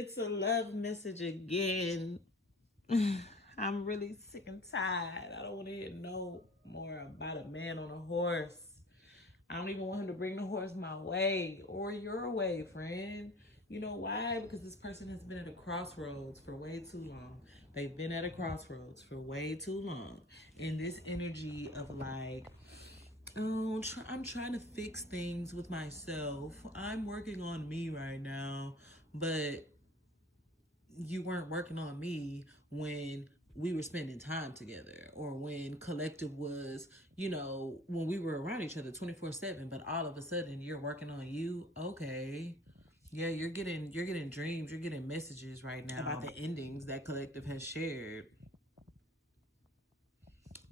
It's a love message again. I'm really sick and tired. I don't want to hear no more about a man on a horse. I don't even want him to bring the horse my way or your way, friend. You know why? Because this person has been at a crossroads for way too long. They've been at a crossroads for way too long. And this energy of like, oh, I'm trying to fix things with myself. I'm working on me right now. But you weren't working on me when we were spending time together, or when collective was, when we were around each other 24/7, but all of a sudden you're working on you. Okay. Yeah, you're getting dreams, you're getting messages right now about the endings that collective has shared.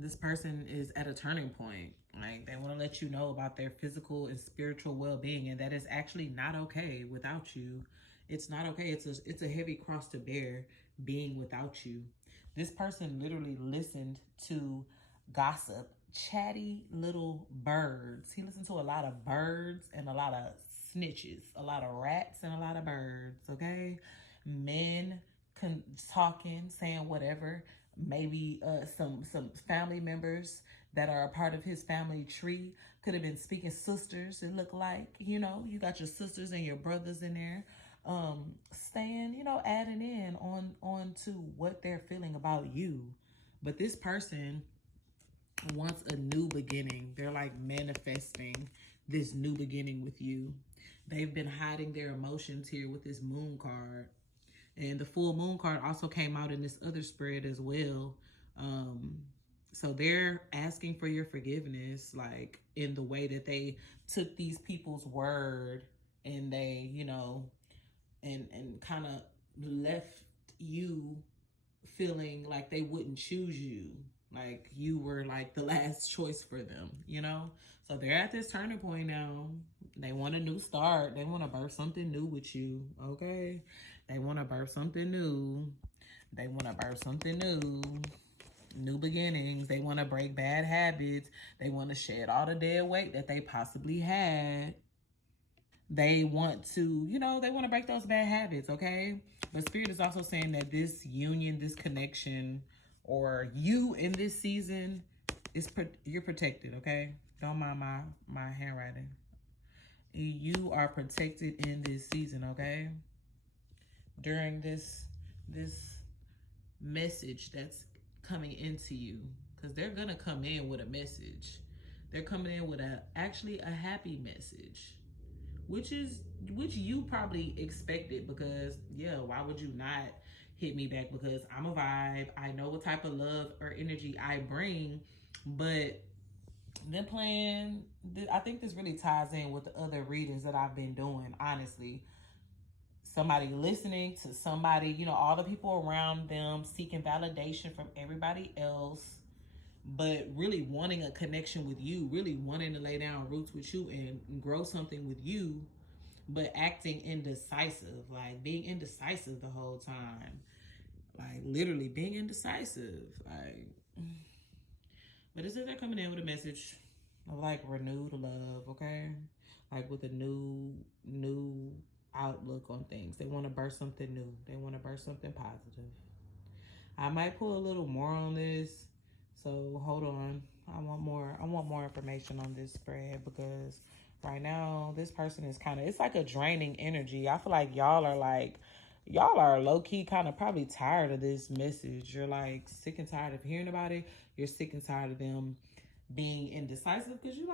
This person is at a turning point. Like, they want to let you know about their physical and spiritual well-being, and that is actually not okay without you. It's not okay. It's a heavy cross to bear being without you. This person literally listened to gossip, chatty little birds. He listened to a lot of birds and a lot of snitches, a lot of rats and a lot of birds, okay? Men talking, saying whatever. Maybe some family members that are a part of his family tree could have been speaking sisters. It looked like, you got your sisters and your brothers in there, staying, adding in on to what they're feeling about you. But this person wants a new beginning. They're like manifesting this new beginning with you. They've been hiding their emotions here with this moon card. And the full moon card also came out in this other spread as well. So they're asking for your forgiveness, like in the way that they took these people's word and they, and kind of left you feeling like they wouldn't choose you. Like you were like the last choice for them, So they're at this turning point now. They want a new start. They want to birth something new with you, okay? They want to birth something new. They want to birth something new. New beginnings. They want to break bad habits. They want to shed all the dead weight that they possibly had. They want to, they want to break those bad habits, okay? But Spirit is also saying that this union, this connection, or you in this season, you're protected, okay? Don't mind my handwriting. You are protected in this season, okay? During this message that's coming into you, because they're gonna come in with a message. They're coming in with actually a happy message, which you probably expected, because yeah, why would you not hit me back? Because I'm a vibe. I know what type of love or energy I bring, but then playing, I think this really ties in with the other readings that I've been doing, honestly. Somebody listening to somebody, all the people around them seeking validation from everybody else, but really wanting a connection with you, really wanting to lay down roots with you and grow something with you, but acting indecisive, like being indecisive the whole time, like literally being indecisive, like. But it's that they're coming in with a message of like renewed love, okay? Like with a new outlook on things. They want to birth something new. They want to birth something positive. I might pull a little more on this, so hold on. I want more information on this spread, because right now this person is it's like a draining energy. I feel like y'all are low-key kind of probably tired of this message. You're like sick and tired of hearing about it. You're sick and tired of them being indecisive, because you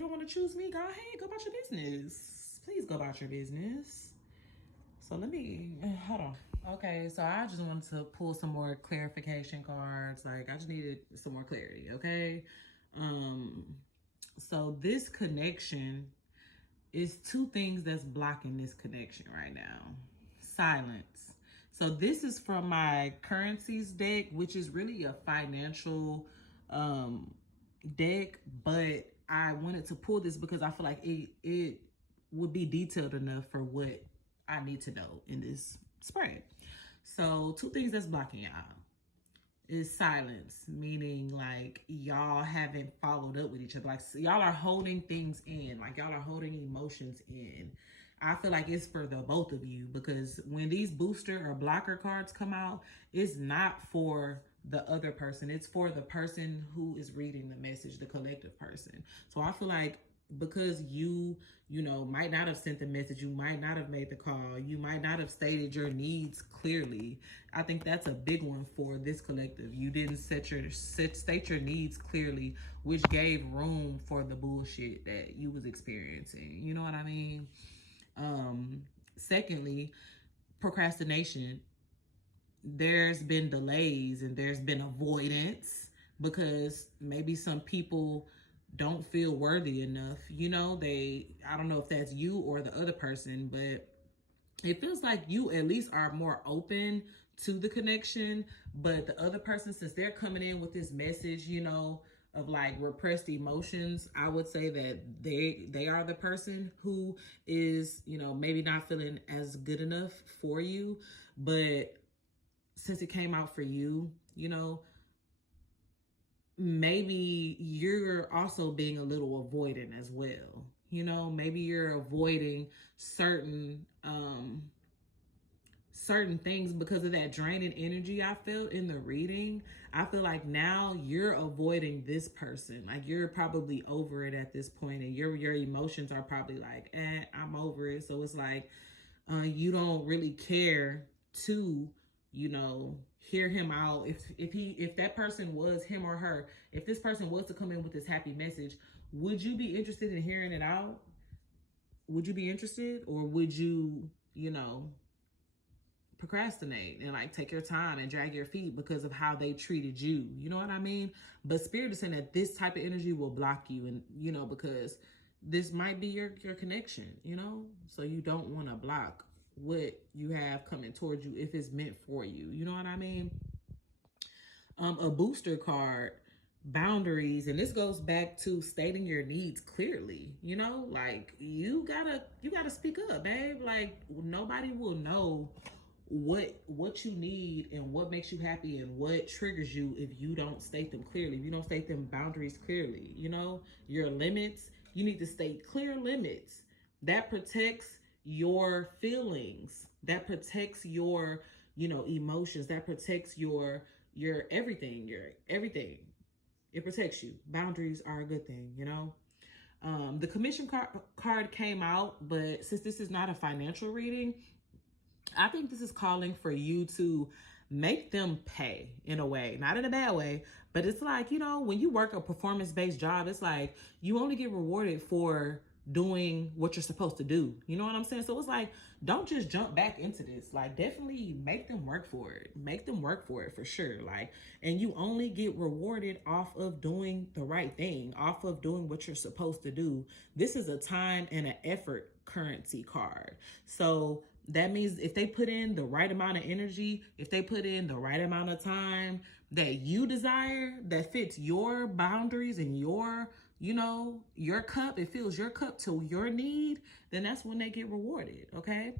don't want to choose me. Go ahead, go about your business. Please go about your business. So let me, hold on. Okay, so I just wanted to pull some more clarification cards. Like, I just needed some more clarity, okay? So this connection is two things that's blocking this connection right now. Silence. So this is from my currencies deck, which is really a financial deck, but I wanted to pull this because I feel like it would be detailed enough for what I need to know in this spread. So two things that's blocking y'all is silence, meaning like y'all haven't followed up with each other. Like y'all are holding things in, like y'all are holding emotions in. I feel like it's for the both of you, because when these booster or blocker cards come out, it's not for the other person. It's for the person who is reading the message, the collective person. So I feel like because you know, might not have sent the message, you might not have made the call, you might not have stated your needs clearly. I think that's a big one for this collective. You didn't state your needs clearly, which gave room for the bullshit that you was experiencing. You know what I mean? Secondly, procrastination. There's been delays and there's been avoidance because maybe some people don't feel worthy enough. You know, I don't know if that's you or the other person, but it feels like you at least are more open to the connection, but the other person, since they're coming in with this message, you know, of like repressed emotions, I would say that they are the person who is, you know, maybe not feeling as good enough for you. But since it came out for you, you know, maybe you're also being a little avoidant as well. You know, maybe you're avoiding certain certain things because of that draining energy I felt in the reading. I feel like now you're avoiding this person. Like you're probably over it at this point, and your emotions are probably like, I'm over it. So it's like you don't really care to, you know, hear him out. If that person was him or her, if this person was to come in with this happy message, would you be interested in hearing it out? Would you be interested, or would you, you know, procrastinate and like take your time and drag your feet because of how they treated you? You know what I mean? But Spirit is saying that this type of energy will block you, and you know, because this might be your connection, you know, so you don't want to block what you have coming towards you if it's meant for you. You know what I mean? A booster card, boundaries, and this goes back to stating your needs clearly. You know, like you gotta speak up, babe. Like nobody will know what you need and what makes you happy and what triggers you if you don't state them clearly. If you don't state them boundaries clearly, you know, your limits, you need to state clear limits that protects your feelings, that protects your, you know, emotions, that protects your everything, it protects you. Boundaries are a good thing, you know. The commission card came out, but since this is not a financial reading, I think this is calling for you to make them pay in a way, not in a bad way, but it's like, you know, when you work a performance-based job, it's like you only get rewarded for doing what you're supposed to do. You know what I'm saying? So it's like, don't just jump back into this. Like, definitely make them work for it. Make them work for it for sure. Like, and you only get rewarded off of doing the right thing, off of doing what you're supposed to do. This is a time and an effort currency card. So that means if they put in the right amount of energy, if they put in the right amount of time that you desire, that fits your boundaries and your, you know, your cup, it fills your cup to your need, then that's when they get rewarded, okay?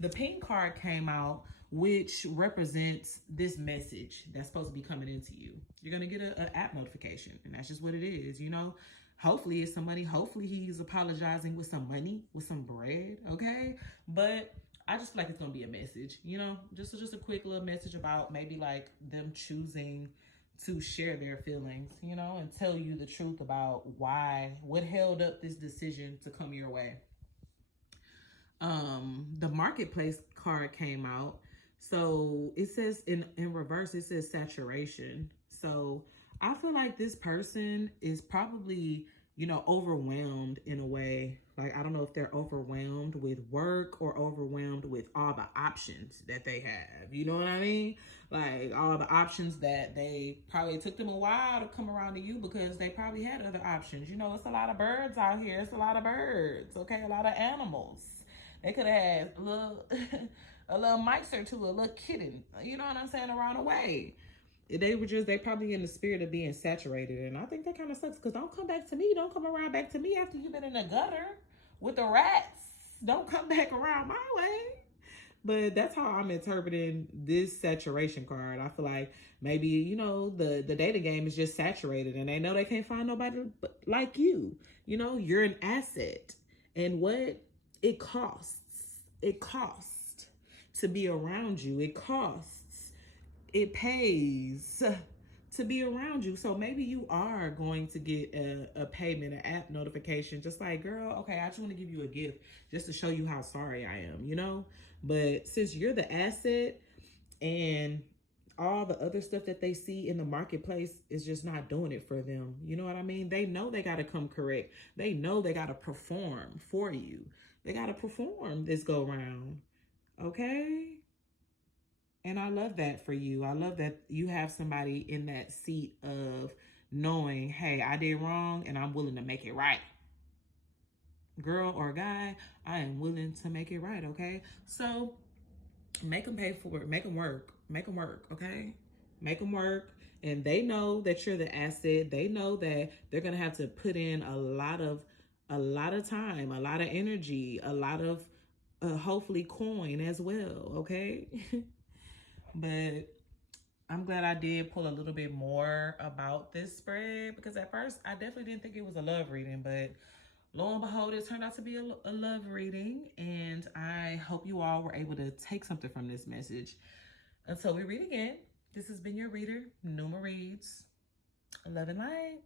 The pink card came out, which represents this message that's supposed to be coming into you. You're going to get an app notification, and that's just what it is, you know? Hopefully it's somebody, hopefully he's apologizing with some money, with some bread, okay? But I just feel like it's going to be a message, you know? Just a quick little message about maybe like them choosing to share their feelings, you know, and tell you the truth about what held up this decision to come your way. The marketplace card came out. So it says in reverse, it says saturation. So I feel like this person is probably, you know, overwhelmed in a way. Like, I don't know if they're overwhelmed with work or overwhelmed with all the options that they have. You know what I mean? Like all the options that they probably took them a while to come around to you because they probably had other options. You know, it's a lot of birds out here. It's a lot of birds, okay? A lot of animals. They could have had a little, a little mice or two, a little kitten, you know what I'm saying, around the way. They probably in the spirit of being saturated. And I think that kind of sucks because don't come back to me. Don't come around back to me after you've been in the gutter with the rats. Don't come back around my way. But that's how I'm interpreting this saturation card. I feel like maybe, you know, the data game is just saturated and they know they can't find nobody like you. You know, you're an asset. And what It costs. It costs to be around you. It costs. It pays to be around you. So maybe you are going to get a payment, an app notification, just like, girl, okay, I just want to give you a gift just to show you how sorry I am, you know? But since you're the asset and all the other stuff that they see in the marketplace is just not doing it for them. You know what I mean? They know they got to come correct. They know they got to perform for you. They got to perform this go round. Okay? And I love that for you. I love that you have somebody in that seat of knowing, hey, I did wrong and I'm willing to make it right. Girl or guy, I am willing to make it right, okay? So make them pay for it. Make them work. Make them work, okay? Make them work. And they know that you're the asset. They know that they're going to have to put in a lot of time, a lot of energy, a lot of hopefully coin as well, okay? But I'm glad I did pull a little bit more about this spread, because at first I definitely didn't think it was a love reading, but lo and behold, it turned out to be a love reading, and I hope you all were able to take something from this message. Until we read again, this has been your reader, Neuma Reads. Love and light.